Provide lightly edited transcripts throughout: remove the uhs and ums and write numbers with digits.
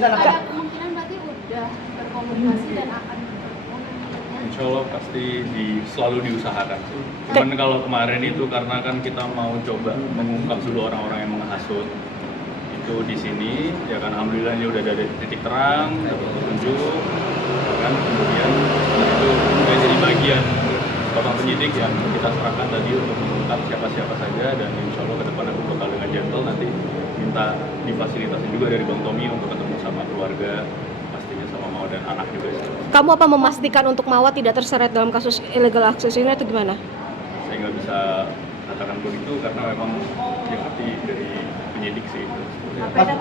Ada kemungkinan berarti udah berkomunikasi dan akan Insya Allah pasti selalu diusahakan. Cuman kalau kemarin itu karena kan kita mau coba mengungkap dulu orang-orang yang menghasut itu di sini, ya kan alhamdulillah ini udah ada titik terang, dapat petunjuk, ya kan kemudian itu mulai jadi bagian seorang penyidik yang kita serahkan tadi untuk mengungkap siapa-siapa saja, dan insya Allah ke depan aku bakal dengan gentle nanti minta difasilitasi juga dari Bang Tommy untuk ketemu sama keluarga, pastinya sama Mawar dan anak juga sih. Kamu apa memastikan untuk Mawar tidak terseret dalam kasus illegal access ini atau gimana? Saya nggak bisa katakan begitu karena memang yang ngerti dari penyidik sih itu.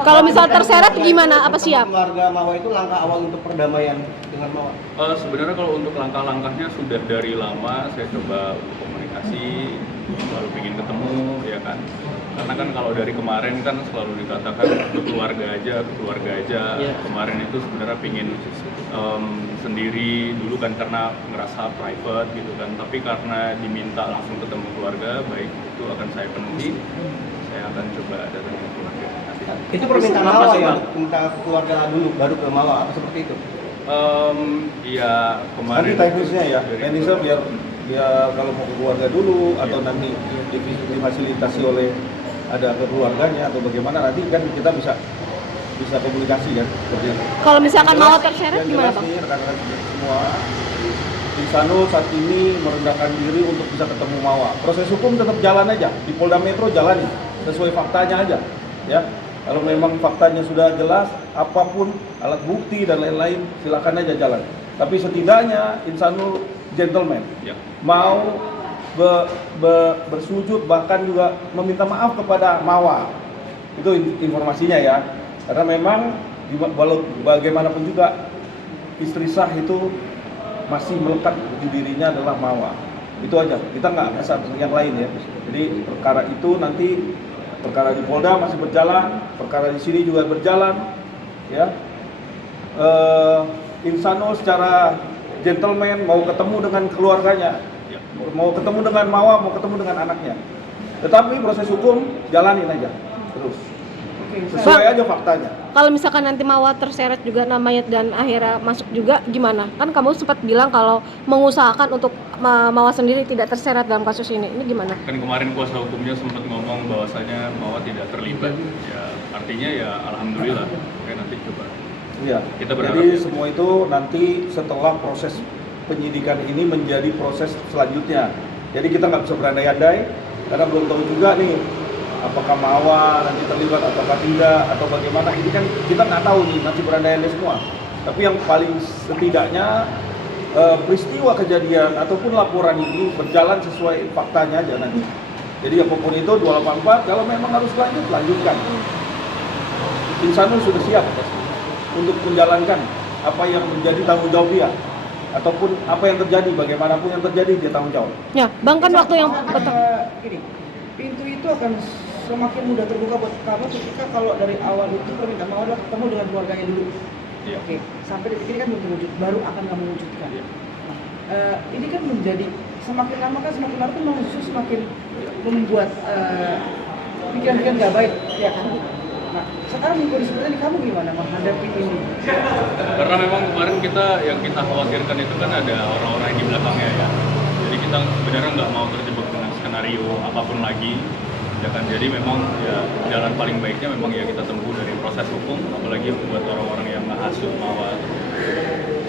Kalau misal terseret gimana? Apa siap? Keluarga Mawar itu langkah awal untuk perdamaian dengan Mawar? Sebenarnya kalau untuk langkah-langkahnya sudah dari lama saya coba untuk komunikasi, selalu ingin ketemu, ya kan. Karena kan kalau dari kemarin kan selalu dikatakan ke keluarga aja. Yeah. Kemarin itu sebenarnya pingin sendiri dulu kan karena ngerasa private gitu kan. Tapi karena diminta langsung ketemu keluarga, baik itu akan saya penuhi. Saya akan coba datangin keluarga nanti. Itu permintaan awal ya, minta keluarga dulu baru ke Mawar, apa seperti itu? Iya kemarin. Nanti teknisnya ya, teknisnya biar kalau mau ke keluarga dulu atau nanti difasilitasi oleh ada keluarganya atau bagaimana, nanti kan kita bisa komunikasi kan seperti itu. Kalau misalkan Mawar terseret Yang gimana, jelas Bang? nih rekan-rekan semua, Insanul saat ini merendahkan diri untuk bisa ketemu Mawar. Proses hukum tetap jalan aja, di Polda Metro jalani sesuai faktanya aja, ya. Kalau memang faktanya sudah jelas, apapun alat bukti dan lain-lain silakan aja jalan. Tapi setidaknya Insanul gentleman, Ya. mau bersujud bahkan juga meminta maaf kepada Mawar. Itu informasinya ya. Karena memang walau bagaimanapun juga istri sah itu masih melekat di dirinya adalah Mawar. Itu aja. Kita nggak bisa yang lain ya. Jadi perkara itu nanti perkara di Polda masih berjalan, perkara di sini juga berjalan, ya. Insanul secara gentleman mau ketemu dengan keluarganya, mau ketemu dengan Mawar, mau ketemu dengan anaknya. Tetapi proses hukum jalanin aja terus. Sesuai aja faktanya. Kalau misalkan nanti Mawar terseret juga namanya dan akhirnya masuk juga gimana? Kan kamu sempat bilang kalau mengusahakan untuk Mawar sendiri tidak terseret dalam kasus ini. Ini gimana? Kan kemarin kuasa hukumnya sempat ngomong bahwasanya Mawar tidak terlibat. Ya artinya ya alhamdulillah. Oke, nanti coba. Iya. Kita berharap Jadi ya. semua itu nanti setelah proses penyidikan ini menjadi proses selanjutnya. Jadi kita nggak bisa berandai-andai karena belum tahu juga nih apakah Mawar nanti terlibat ataukah tidak atau bagaimana. Ini kan kita nggak tahu nih, masih berandai-andai semua. Tapi yang paling setidaknya peristiwa kejadian ataupun laporan ini berjalan sesuai faktanya aja nanti. Jadi apapun itu 284 kalau memang harus lanjutkan. Insanul sudah siap untuk menjalankan apa yang menjadi tanggung jawab dia, ataupun apa yang terjadi, bagaimanapun yang terjadi dia tanggung jawab. Ya, Bang kan waktu yang Gini, pintu itu akan semakin mudah terbuka buat kamu ketika kalau dari awal itu permintaan Mawar adalah ketemu dengan keluarganya dulu. Iya. Oke, sampai detik ini kan belum terwujud, baru akan kamu wujudkan. Iya. Ini kan menjadi semakin lama kan semakin lama tuh justru semakin membuat pikiran-pikiran nggak baik, ya kan? Nah, sekarang di kondisi seperti ini kamu gimana menghadapi ini? Karena memang kemarin yang kita khawatirkan itu kan ada orang-orang yang di belakangnya ya. Jadi kita sebenarnya nggak mau terjebak dengan skenario apapun lagi, ya kan. Jadi memang ya jalan paling baiknya memang ya kita tempuh dari proses hukum, apalagi buat orang-orang yang menghasut Mawar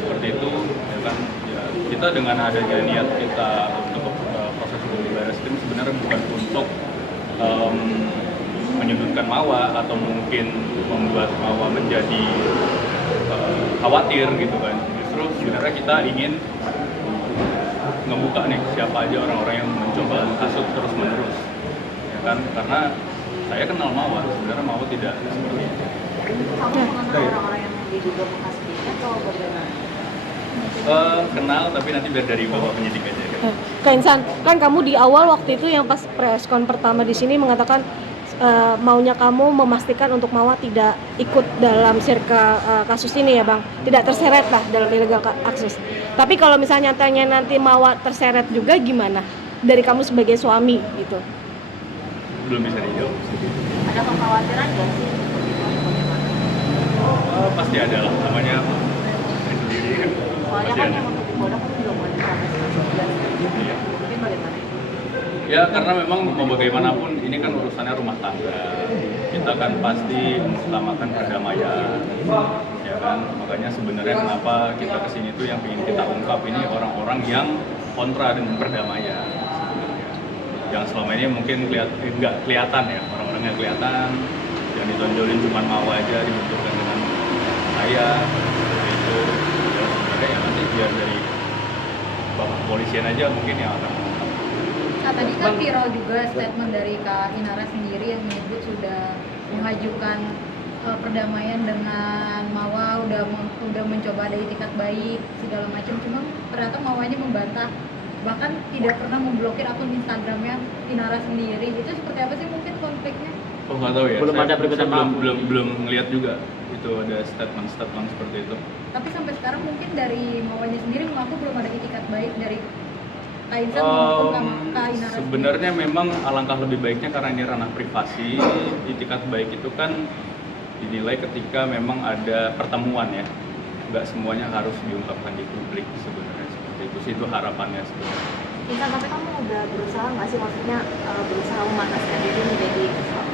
seperti itu, ya kan. Ya kita dengan adanya niat kita untuk proses hukum di Barreskrim sebenarnya bukan untuk menyudutkan Mawar atau mungkin membuat Mawar menjadi khawatir gitu kan. Justru sebenarnya kita ingin ngebuka nih siapa aja orang-orang yang mencoba menghasut terus menerus, ya kan. Karena saya kenal Mawar, sebenarnya Mawar tidak seperti itu. kamu mengenal orang-orang yang diduga menghasut ini atau bagaimana? Kenal, tapi nanti biar dari bapak penyidik aja kan. Kak Insan, kan kamu di awal waktu itu yang pas preskon pertama di sini mengatakan maunya kamu memastikan untuk Mawar tidak ikut dalam sirka kasus ini ya Bang, tidak terseret lah dalam illegal access. Tapi kalau misalnya nyatanya nanti Mawar terseret juga gimana? Dari kamu sebagai suami gitu. Belum bisa dijawab. Ada kekhawatiran nggak sih? Bagaimana? Pasti ada lah, namanya sendiri kan. Soalnya Pasti kan ada. yang untuk di Polda kan belum ada proses Iya. mungkin bagaimana? Ya karena memang mau bagaimanapun ini kan urusannya rumah tangga. Kita kan pasti mengutamakan perdamaian, ya kan. Makanya sebenarnya kenapa kita kesini tuh yang ingin kita ungkap ini orang-orang yang kontra dengan perdamaian sebenarnya. Yang selama ini mungkin nggak kelihatan ya, orang-orang yang kelihatan, yang ditonjolin cuma mau aja dibenturkan dengan saya, seperti itu. Ya sebenarnya ya nanti biar dari bapak kepolisian aja mungkin yang akan mengungkap. Nah, tadi kan viral juga statement dari Kak Inara sendiri yang menyebut sudah mengajukan perdamaian dengan Mawa, udah mencoba ada itikat baik segala macam, cuma ternyata Mawanya membantah, bahkan tidak pernah memblokir akun Instagramnya Inara sendiri. Itu seperti apa sih mungkin konfliknya? Oh nggak tahu ya. Belum ada permintaan saya maaf. belum ngelihat juga itu ada statement seperti itu. Tapi sampai sekarang mungkin dari Mawanya sendiri mengaku belum ada itikat baik dari Kak Insan Um, maupun Kak Inara. Sebenarnya memang alangkah lebih baiknya karena ini ranah privasi. Itikat baik itu kan dinilai ketika memang ada pertemuan ya. Nggak semuanya harus diungkapkan di publik sebenarnya seperti itu sih, itu harapannya sebenarnya. Insan, tapi kamu udah berusaha nggak sih, maksudnya berusaha memanaskan diri menjadi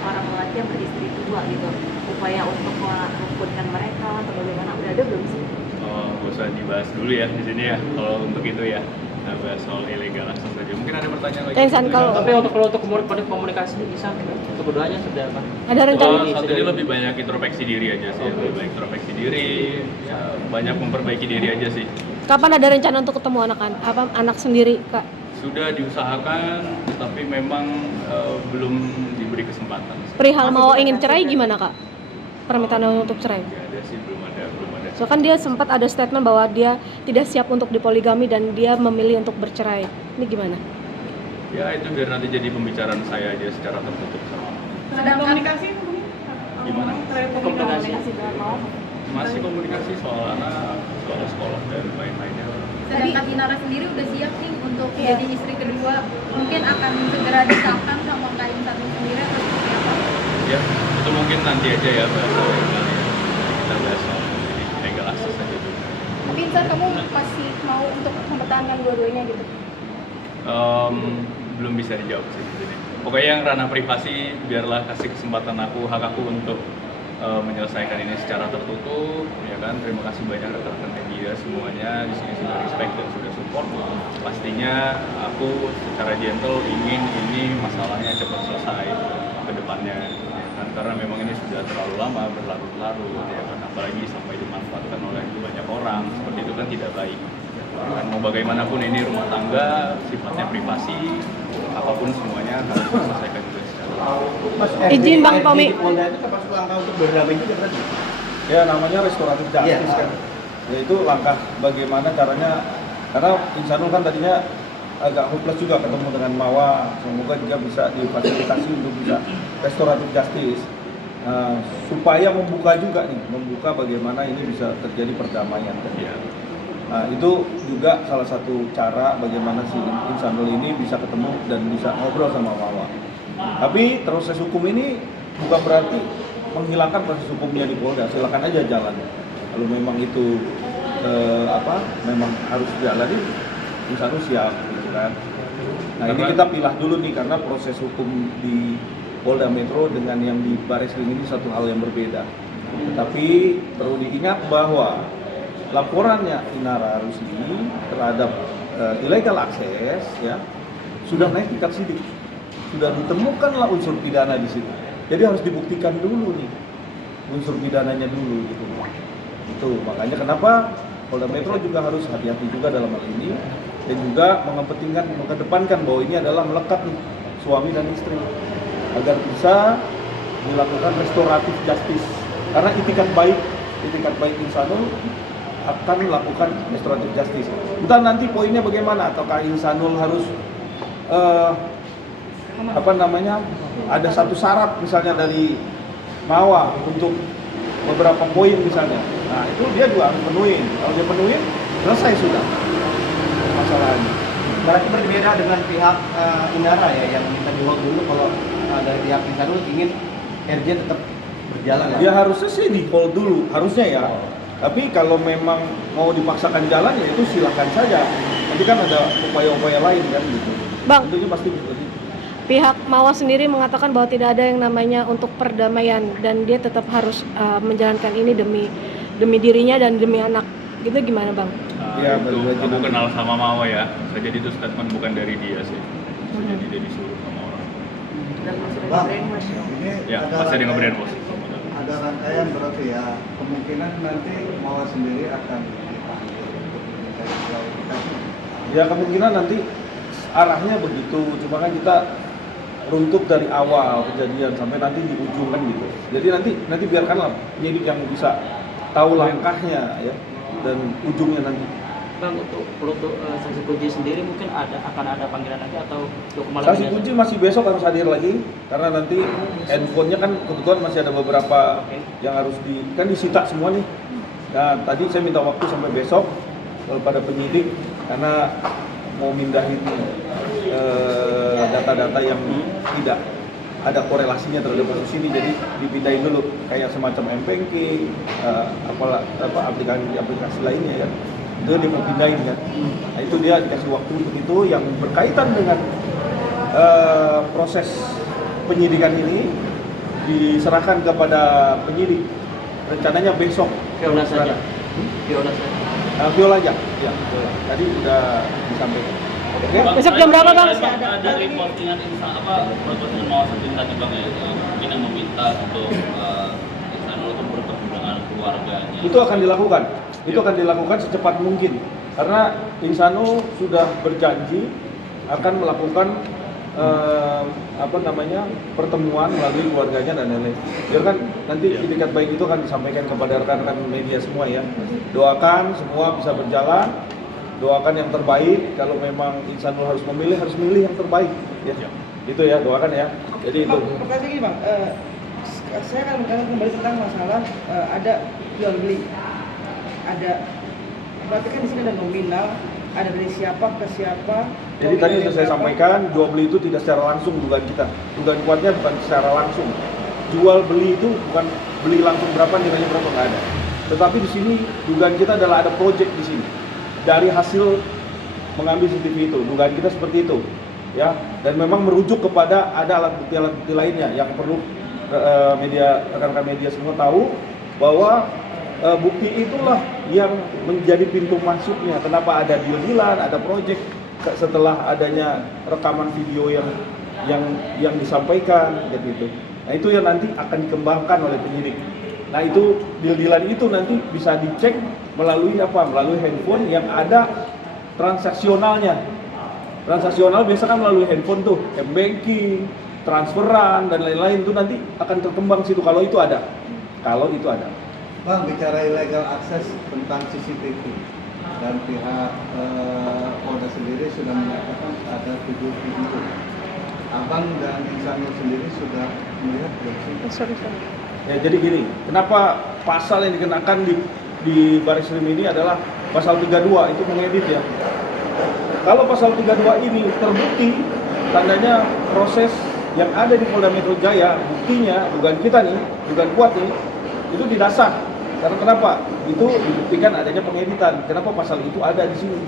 orang lelaki yang beristri dua gitu, upaya untuk merukunkan mereka atau bagaimana, udah ada belum sih? Oh, nggak usah dibahas dulu ya di sini ya kalau untuk itu ya. Kita bahas soal ilegal langsung saja. Mungkin ada pertanyaan lagi. Insan, kalau- Tapi untuk komunikasi bisa untuk keduanya sudah apa? Ada rencana? Saat ini lebih banyak introspeksi diri aja sih, lebih banyak introspeksi diri, ya, banyak memperbaiki diri aja sih. Kapan ada rencana untuk ketemu anak sendiri, Kak? Sudah diusahakan, tapi memang belum diberi kesempatan. Perihal Mawa ingin cerai gimana, Kak? Permintaan untuk cerai? Nggak ada sih, belum ada. So kan dia sempat ada statement bahwa dia tidak siap untuk dipoligami dan dia memilih untuk bercerai. Ini gimana? Ya itu biar nanti jadi pembicaraan saya aja secara tertutup sama. Sedangkan Komunikasi Gimana? Komunikasi. dengan mau Masih komunikasi soal anak, soal sekolah dan lain-lainnya. Sedangkan Inara sendiri udah siap nih untuk jadi istri kedua, mungkin akan segera disahkan sama Kak Insan sendiri atau seperti apa? Ya itu mungkin nanti aja ya bahas soal legal ya. Jadi kita bahas soal ini legal akses aja dulu. Tapi Insan, kamu masih mau untuk mempertahankan dua-duanya gitu? Belum bisa dijawab sih di sini. Pokoknya yang ranah privasi biarlah kasih kesempatan hak aku untuk menyelesaikan ini secara tertutup, ya kan. Terima kasih banyak rekan-rekan media semuanya di sini sudah respect dan sudah support. Pastinya aku secara gentle ingin ini masalahnya cepat selesai ke depannya, ya kan. Karena memang ini sudah terlalu lama berlarut-larut, ya kan. Apalagi sampai dimanfaatkan oleh banyak orang, seperti itu kan tidak baik. Dan mau bagaimanapun ini rumah tangga, sifatnya privasi, apapun semuanya harus diselesaikan juga secara. Mas, Izin, Bang RJ Tommy. di Polda itu termasuk langkah untuk berdamai juga berarti? Ya namanya restoratif justice Iya. kan. Yaitu langkah bagaimana caranya, karena Insanul kan tadinya agak hopeless juga ketemu dengan Mawa, semoga juga bisa difasilitasi untuk bisa restoratif justice. Supaya membuka juga nih, membuka bagaimana ini bisa terjadi perdamaian. Ya. Nah, itu juga salah satu cara bagaimana si Insanul ini bisa ketemu dan bisa ngobrol sama Mawa. Tapi proses hukum ini bukan berarti menghilangkan proses hukumnya di Polda, silakan aja jalan. Kalau memang itu memang harus jalan, Insanul siap gitu kan. Nah, ini kita pilah dulu nih karena proses hukum di Polda Metro dengan yang di Bareskrim ini satu hal yang berbeda. Tetapi perlu diingat bahwa laporannya Inara Rusli terhadap illegal access ya sudah naik tingkat sidik, sudah ditemukanlah unsur pidana di situ. Jadi harus dibuktikan dulu nih unsur pidananya dulu gitu. Itu makanya kenapa Polda Metro juga harus hati-hati juga dalam hal ini dan juga mengedepankan bahwa ini adalah melekat nih suami dan istri agar bisa dilakukan restoratif justice karena itikat baik Insanul akan melakukan restoratif justice. Entah nanti poinnya bagaimana, ataukah Insanul harus ada satu syarat misalnya dari Mawa untuk beberapa poin misalnya. Nah itu dia juga harus penuhin. Kalau dia penuhin, selesai sudah masalahnya. Berarti berbeda dengan pihak Inara ya yang minta di hold dulu, kalau dari pihak Insanul ingin RJ tetap berjalan ya? Ya harusnya sih di hold dulu, harusnya ya. Tapi kalau memang mau dipaksakan jalan ya itu silahkan saja. Nanti kan ada upaya-upaya lain kan gitu. Bang. Tentunya pasti seperti itu. Pihak Mawa sendiri mengatakan bahwa tidak ada yang namanya untuk perdamaian dan dia tetap harus menjalankan ini demi dirinya dan demi anak. Gitu gimana Bang? Ya, Itu baru aja aku nanti. kenal sama Mawa ya. Bisa jadi itu statement bukan dari dia sih. Bisa jadi dia disuruh sama orang. Dan masih ada Bang, brainwash ya. ini Ya, ada pasti ada yang rangkaian- nge-brainwash. Ada rangkaian berarti ya, kemungkinan nanti Mawa sendiri akan dipanggil untuk dimintai klarifikasi. Ya kemungkinan nanti arahnya begitu, cuma kan kita runtuh dari awal kejadian sampai nanti di ujung kan gitu. Jadi nanti biarkanlah penyidik yang bisa tahu langkahnya ya dan ujungnya nanti. Bang, untuk saksi kunci sendiri mungkin akan ada panggilan lagi atau untuk malam Saksi ini kunci masih besok harus hadir lagi karena nanti handphonenya kan kebetulan masih ada beberapa yang harus disita semua nih. Nah tadi saya minta waktu sampai besok pada penyidik karena mau mindahin data-data yang tidak ada korelasinya terhadap kasus ini, jadi dipindahin dulu kayak semacam M-Banking, aplikasi lainnya ya. Itu dia mau pindahin kan. Nah itu dia dikasih waktu untuk itu yang berkaitan dengan proses penyidikan ini diserahkan kepada penyidik. Rencananya besok. Viola saja. Viola saja. Viola aja. Ya, Viola. Tadi udah disampaikan. Oke. Besok jam berapa Bang? Dari postingan postingan Mawa Sendiri tadi Bang ya, mungkin yang meminta untuk Insanul untuk bertemu dengan keluarganya. Itu akan dilakukan. Itu akan dilakukan secepat mungkin. Karena Insano sudah berjanji akan melakukan pertemuan melalui keluarganya dan lain-lain. Biar kan nanti itikat baik itu akan disampaikan kepada rekan-rekan media semua ya. Doakan semua bisa berjalan. Doakan yang terbaik. Kalau memang Insanul harus memilih yang terbaik. Ya. Itu ya, doakan ya. Jadi itu. Pertanyaan gini Bang, saya akan kembali tentang masalah ada jual beli. Ada berarti kan di sini ada nominal, ada dari siapa ke siapa. Jadi tadi sudah saya sampaikan, jual beli itu tidak secara langsung dugaan kita. Dugaan kuatnya bukan secara langsung. Jual beli itu bukan beli langsung berapa, nilainya berapa, nggak ada. Tetapi di sini dugaan kita adalah ada project di sini. Dari hasil mengambil CCTV itu, dugaan kita seperti itu. Ya, dan memang merujuk kepada ada alat bukti lainnya yang perlu rekan-rekan media semua tahu bahwa bukti itulah yang menjadi pintu masuknya. Kenapa ada deal-dealan, ada project setelah adanya rekaman video yang disampaikan gitu. Nah itu yang nanti akan dikembangkan oleh penyidik. Nah itu deal-dealan itu nanti bisa dicek melalui apa? Melalui handphone yang ada transaksionalnya. Transaksional biasa kan melalui handphone tuh, M-Banking, transferan dan lain-lain itu nanti akan terkembang situ kalau itu ada. Kalau itu ada. Bang, bicara illegal akses tentang CCTV dan pihak Polda sendiri sudah menyatakan ada 7 video. Abang dan Insanul sendiri sudah melihat belum sih? Ya jadi gini, kenapa pasal yang dikenakan di Baris Krim ini adalah pasal 32 itu mengedit ya. Kalau pasal 32 ini terbukti, tandanya proses yang ada di Polda Metro Jaya, buktinya, dugaan kita nih, dugaan kuat nih, itu tidak sah. Karena kenapa? Itu dibuktikan adanya pengeditan. Kenapa pasal itu ada di sini?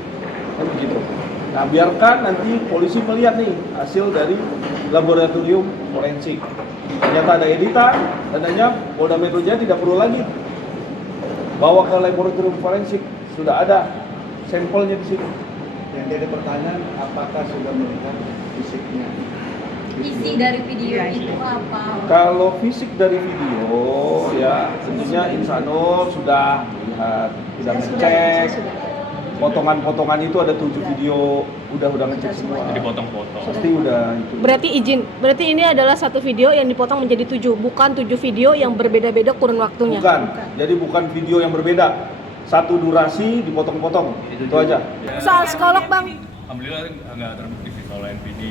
Kan begitu. Nah, biarkan nanti polisi melihat nih hasil dari laboratorium forensik. Ternyata ada editan, tandanya Polda Metro Jaya tidak perlu lagi bawa ke laboratorium forensik. Sudah ada sampelnya di sini. Yang jadi pertanyaan, apakah sudah melihat fisiknya? Isi dari video itu apa? Kalau fisik dari video ya tentunya Insanul sudah melihat, sudah ngecek. Potongan-potongan itu ada 7 video, udah ngecek semua. Jadi potong-potong. Pasti udah itu. Berarti ini adalah satu video yang dipotong menjadi 7, bukan 7 video yang berbeda-beda kurun waktunya. Bukan. Jadi bukan video yang berbeda. Satu durasi dipotong-potong. Itu aja. Soal psikolog Bang. Alhamdulillah nggak terbukti sih soal NPD.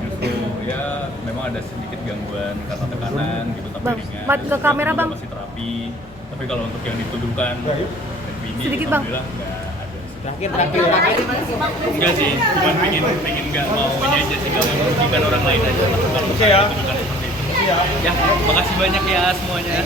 Justru ya memang ada sedikit gangguan karena tekanan gitu, tapi Bang, ringan. mat ke kamera, Bang. Masih terapi. Tapi kalau untuk yang dituduhkan NPD, Sedikit, Bang. alhamdulillah nggak ada. Terakhir. Enggak sih, cuma pengen nggak mau ini aja sih, nggak mau merugikan orang lain aja. Kalau Oke ya. dituduhkan seperti itu. Ya, makasih banyak ya semuanya.